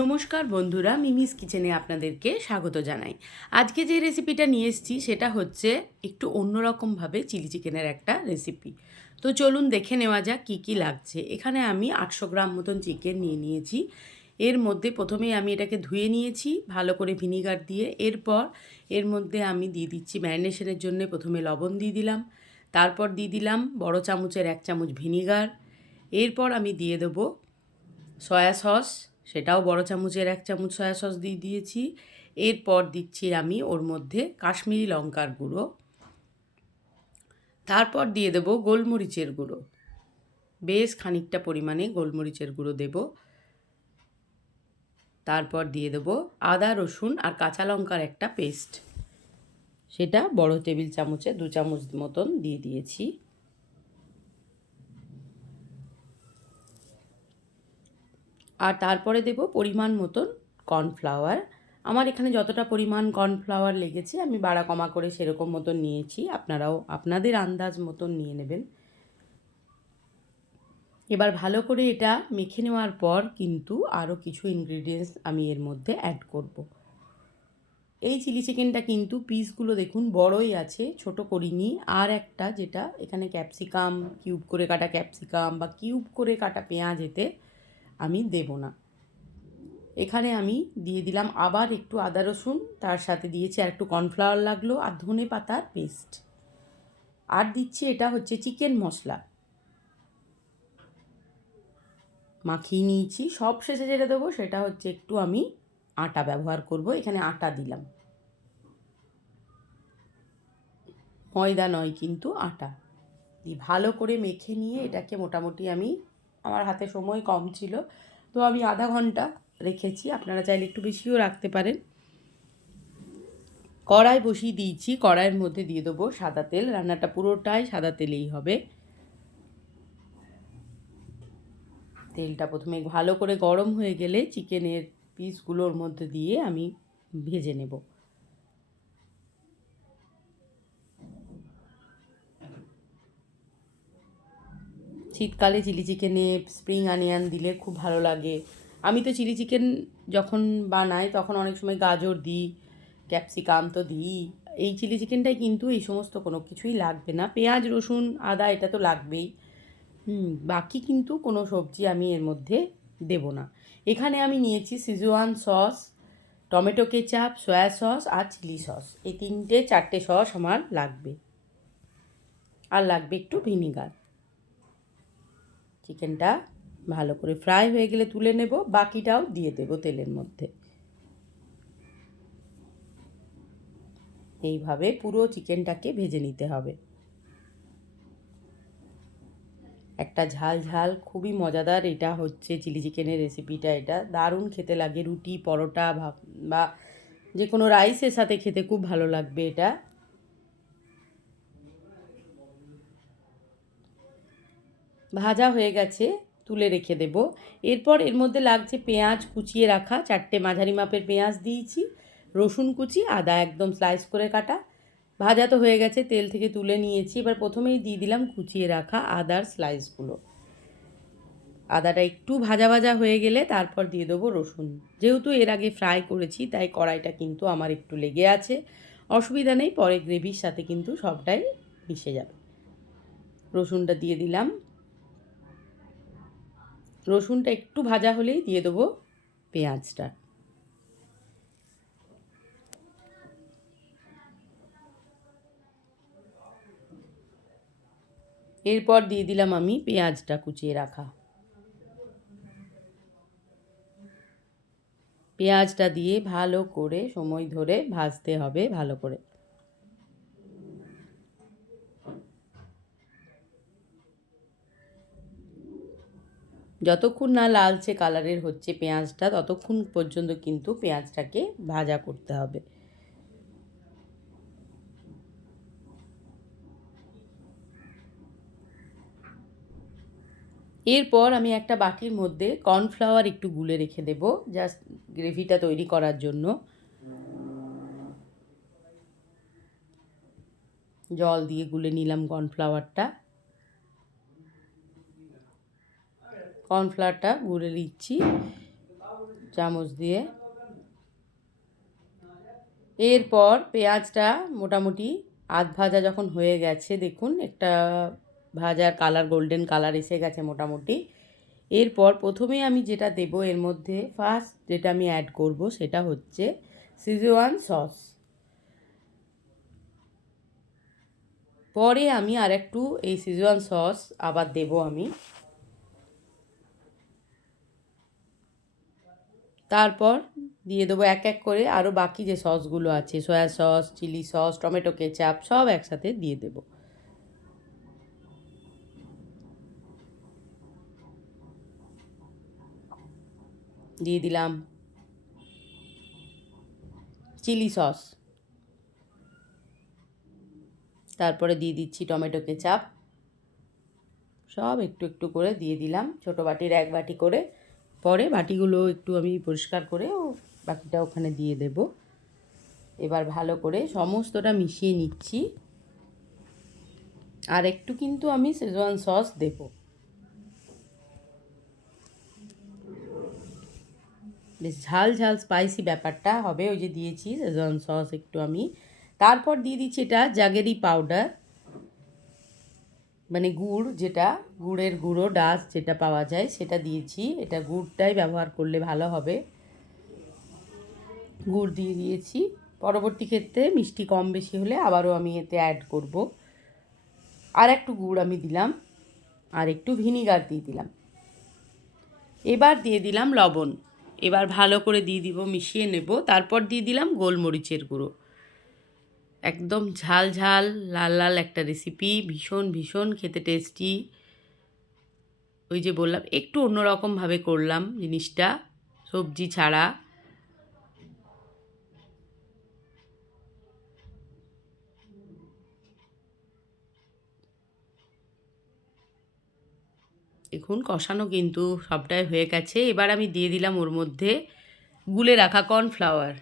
নমস্কার বন্ধুরা, মিমিস কিচেনে আপনাদেরকে স্বাগত জানাই। আজকে যে রেসিপিটা নিয়ে এসেছি সেটা হচ্ছে একটু অন্যরকমভাবে চিলি চিকেনের একটা রেসিপি। তো চলুন দেখে নেওয়া যাক কী কী লাগছে। এখানে আমি আটশো গ্রাম মতন চিকেন নিয়ে নিয়েছি। এর মধ্যে প্রথমেই আমি এটাকে ধুয়ে নিয়েছি, ভালো করে ভিনিগার দিয়ে। এরপর এর মধ্যে আমি দিয়ে দিচ্ছি ম্যারিনেশনের জন্য প্রথমে লবণ দিয়ে দিলাম। তারপর দিয়ে দিলাম বড় চামচের এক চামচ ভিনিগার। এরপর আমি দিয়ে দেবো সয়া সস সেটাও বড় চামচের এক চামচ সয়া সস দিয়ে দিয়েছি। এরপর দিচ্ছি আমি ওর মধ্যে কাশ্মীরি লঙ্কার গুঁড়ো। তারপর দিয়ে দেবো গোলমরিচের গুঁড়ো। বেশ খানিকটা পরিমাণে গোলমরিচের গুঁড়ো দেব। তারপর দিয়ে দেবো আদা, রসুন আর কাঁচা লঙ্কার একটা পেস্ট। সেটা বড় টেবিল চামচে দু চামচ মতন দিয়ে দিয়েছি। আর তারপরে দেব পরিমাণ মতন কর্নফ্লাওয়ার। আমার এখানে যতটা পরিমাণ কর্নফ্লাওয়ার লেগেছে, আমি বাড়া কমা করে সেরকম মতন নিয়েছি। আপনারাও আপনাদের আন্দাজ মতন নিয়ে নেবেন। এবার ভালো করে এটা মেখে নেওয়ার পর কিন্তু আরও কিছু ইনগ্রিডিয়েন্টস আমি এর মধ্যে অ্যাড করব। এই চিলি চিকেনটা কিন্তু পিসগুলো দেখুন বড়ই আছে, ছোট করিনি। আর একটা যেটা এখানে ক্যাপসিকাম কিউব করে কাটা ক্যাপসিকাম বা কিউব করে কাটা পেঁয়াজ এতে আমি দেব না। এখানে আমি দিয়ে দিলাম আবার একটু আদা রসুন, তার সাথে দিয়েছি আর একটু কর্নফ্লাওয়ার লাগল আর ধনে পাতার পেস্ট। আর দিচ্ছি এটা হচ্ছে চিকেন মশলা। মাখিয়ে নিয়েছি। সব শেষে যেটা দেবো সেটা হচ্ছে একটু আমি আটা ব্যবহার করব। এখানে আটা দিলাম। ময়দা নয় কিন্তু আটা। দিয়ে ভালো করে মেখে নিয়ে এটাকে মোটামুটি আমি আমার হাতে সময় কম ছিল। তো আমি আধা ঘণ্টা রেখেছি। আপনারা চাইলে একটু বেশিও রাখতে পারেন। কড়াই বসিয়ে দিয়েছি। কড়াইয়ের মধ্যে দিয়ে দেবো সাদা তেল। রান্নাটা পুরোটাই সাদা তেলেই হবে। তেলটা প্রথমে ভালো করে গরম হয়ে গেলে চিকেনের পিসগুলোর মধ্যে দিয়ে আমি ভেজে নেব। শীতকালে চিলি চিকেনে স্প্রিং আনিয়ান দিলে খুব ভালো লাগে। আমি তো চিলি চিকেন যখন বানাই তখন অনেক সময় গাজর দিই, ক্যাপসিকাম তো দিই। এই চিলি চিকেনটাই কিন্তু এই সমস্ত কোনো কিছুই লাগবে না। পেঁয়াজ, রসুন, আদা এটা তো লাগবেই। বাকি কিন্তু কোনো সবজি আমি এর মধ্যে দেব না। এখানে আমি নিয়েছি Szechuan sauce tomato ketchup soya sauce আর চিলি সস এই তিনটে, চারটে সস আমার লাগবে। আর লাগবে একটু ভিনিগার। চিকেনটা ভালো করে ফ্রাই হয়ে গেলে তুলে নেব, বাকিটাও দিয়ে দেব তেলের মধ্যে। এইভাবে পুরো চিকেনটাকে ভেজে নিতে হবে। একটা ঝাল ঝাল, খুবই মজাদার এটা হচ্ছে চিলি চিকেনের রেসিপিটা এটা। দারুণ খেতে লাগে, রুটি, পরোটা বা যে কোনো রাইসের সাথে খেতে খুব ভালো লাগবে এটা। ভাজা হয়ে গেছে, তুলে রেখে দেব। এরপর এর মধ্যে লাগছে পেঁয়াজ কুচিয়ে রাখা, চারটে মাঝারি মাপের পেঁয়াজ দিয়েছি, রসুন কুচি, আদা একদম স্লাইস করে কাটা। ভাজা তো হয়ে গেছে, তেল থেকে তুলে নিয়েছি, এবার প্রথমেই দিয়ে দিলাম কুচিয়ে রাখা আদার স্লাইসগুলো আদাটা একটু ভাজা ভাজা হয়ে গেলে তারপর দিয়ে দেবো রসুন। যেহেতু এর আগে ফ্রাই করেছি, তাই কড়াইটা কিন্তু আমার একটু লেগে আছে। অসুবিধা নেই, পরে গ্রেভির সাথে কিন্তু সবটাই মিশে যাবে। রসুনটা দিয়ে দিলাম রসুনটা একটু ভাজা হলেই দিয়ে দেবো পেঁয়াজটা। এরপর দিয়ে দিলাম আমি পেঁয়াজটা কুচিয়ে রাখা। পেঁয়াজটা দিয়ে ভালো করে সময় ধরে ভাজতে হবে, ভালো করে। যতক্ষণ না লালচে কালারের হচ্ছে পেঁয়াজটা, ততক্ষণ পর্যন্ত কিন্তু পেঁয়াজটাকে ভাজা করতে হবে। এরপর আমি একটা বাটির মধ্যে কর্নফ্লাওয়ার একটু গুলে রেখে দেব, জাস্ট গ্রেভিটা তৈরি করার জন্য। জল দিয়ে গুলে নিলাম কর্নফ্লাওয়ারটা। কর্নফ্লাওয়ারটা গুলে নিচ্ছি। চামচ দিয়ে। এরপর পেঁয়াজটা মোটামুটি আধ ভাজা যখন হয়ে গেছে, দেখুন একটা ভাজার কালার, গোল্ডেন কালার এসে গেছে মোটামুটি। এরপর প্রথমে আমি যেটা দেব এর মধ্যে ফার্স্ট যেটা আমি অ্যাড করব সেটা হচ্ছে সিজওয়ান সস পরে আমি আর একটু এই সিজওয়ান সস আবার দেব আমি। তারপর দিয়ে দেবো এক এক করে আরও বাকি যে সসগুলো আছে, soya sauce, chilli sauce, tomato ketchup, সব একসাথে দিয়ে দেবো। দিয়ে দিলাম চিলি সস। তারপরে দিয়ে দিচ্ছি টমেটো কেচাপ। সব একটু একটু করে দিয়ে দিলাম, ছোটো বাটির এক বাটি করে। পরে বাটিগুলো একটু আমি পরিষ্কার করে ও বাকিটা ওখানে দিয়ে দেব। এবার ভালো করে সমস্তটা মিশিয়ে নিচ্ছি। আর একটু কিন্তু আমি শেজওয়ান সস দেব। বেশ ঝাল ঝাল স্পাইসি ব্যাপারটা হবে, ওই যে দিয়েছি সেজওয়ান সস একটু আমি। তারপর দিয়ে দিচ্ছি এটা জাগেরি পাউডার মানে গুড় যেটা, গুড়ের গুঁড়ো ডাস্ট যেটা পাওয়া যায়, সেটা দিয়েছি। এটা গুড়টাই ব্যবহার করলে ভালো হবে। গুড় দিয়ে দিয়েছি। পরবর্তী ক্ষেত্রে মিষ্টি কম বেশি হলে আবারও আমি এতে অ্যাড করব। আর একটু গুড় আমি দিলাম। আর একটু ভিনিগার দিয়ে দিলাম। এবার দিয়ে দিলাম লবণ। এবার ভালো করে দিয়ে দিব, মিশিয়ে নেব। তারপর দিয়ে দিলাম গোলমরিচের গুঁড়ো। একদম ঝাল ঝাল, লাল লাল একটা রেসিপি ভীষণ ভীষণ খেতে টেস্টি ওই যে বললাম, একটু অন্যরকমভাবে করলাম জিনিসটা, সবজি ছাড়া। দেখুন, কষানো কিন্তু সবটাই হয়ে গেছে। এবার আমি দিয়ে দিলাম ওর মধ্যে গুলে রাখা কর্নফ্লাওয়ার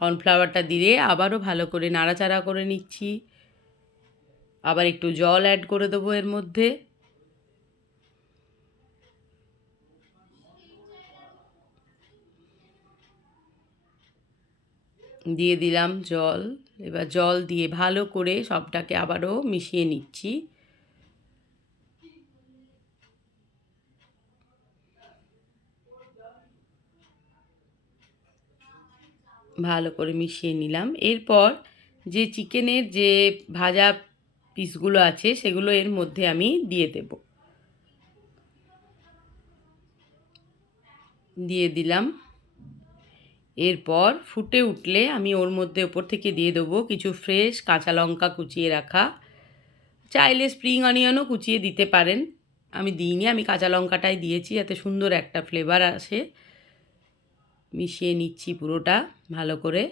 কর্নফ্লাওয়ারটা দিয়ে আবারও ভালো করে নাড়াচাড়া করে নিচ্ছি। আবার একটু জল অ্যাড করে দেবো এর মধ্যে। দিয়ে দিলাম জল। এবার জল দিয়ে ভালো করে সবটাকে আবারও মিশিয়ে নিচ্ছি। ভালো করে মিশিয়ে নিলাম। এরপর যে চিকেনের যে ভাজা পিসগুলো আছে, সেগুলো এর মধ্যে আমি দিয়ে দেব। দিয়ে দিলাম। এরপর ফুটে উঠলে আমি ওর মধ্যে ওপর থেকে দিয়ে দেবো কিছু ফ্রেশ কাঁচা লঙ্কা কুচিয়ে রাখা। চাইলে স্প্রিং অনিয়নও কুচিয়ে দিতে পারেন। আমি দিইনি, আমি কাঁচা লঙ্কাটাই দিয়েছি, যাতে সুন্দর একটা ফ্লেভার আসে। মিশিয়ে নিচ্ছি পুরোটা ভালো করে।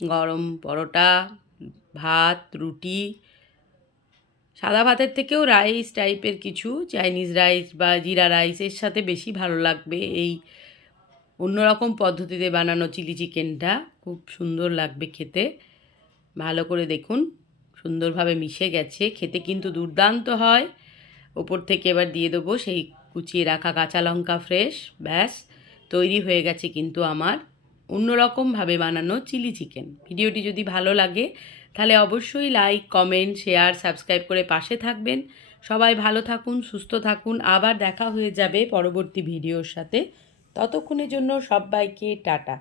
গরম পরোটা, ভাত, রুটি, সাদা ভাতের থেকেও রাইস টাইপের কিছু চাইনিজ রাইস বা জিরা রাইস এর সাথে বেশি ভালো লাগবে। এই অন্যরকম পদ্ধতিতে বানানো চিলি চিকেনটা খুব সুন্দর লাগবে খেতে। ভালো করে দেখুন। সুন্দরভাবে মিশে গেছে। খেতে কিন্তু দুর্দান্ত হয়। ওপর থেকে এবার দিয়ে দেবো সেই কুচিয়ে রাখা কাঁচা লঙ্কা ফ্রেশ ব্যাস। তৈরি হয়ে গেছে কিন্তু আমার অন্যরকমভাবে বানানো চিলি চিকেন। ভিডিওটি যদি ভালো লাগে, তাহলে অবশ্যই লাইক কমেন্ট শেয়ার সাবস্ক্রাইব করে পাশে থাকবেন। সবাই ভালো থাকুন, সুস্থ থাকুন। আবার দেখা হয়ে যাবে পরবর্তী ভিডিওর সাথে। ততক্ষণের জন্য সবাইকে টাটা।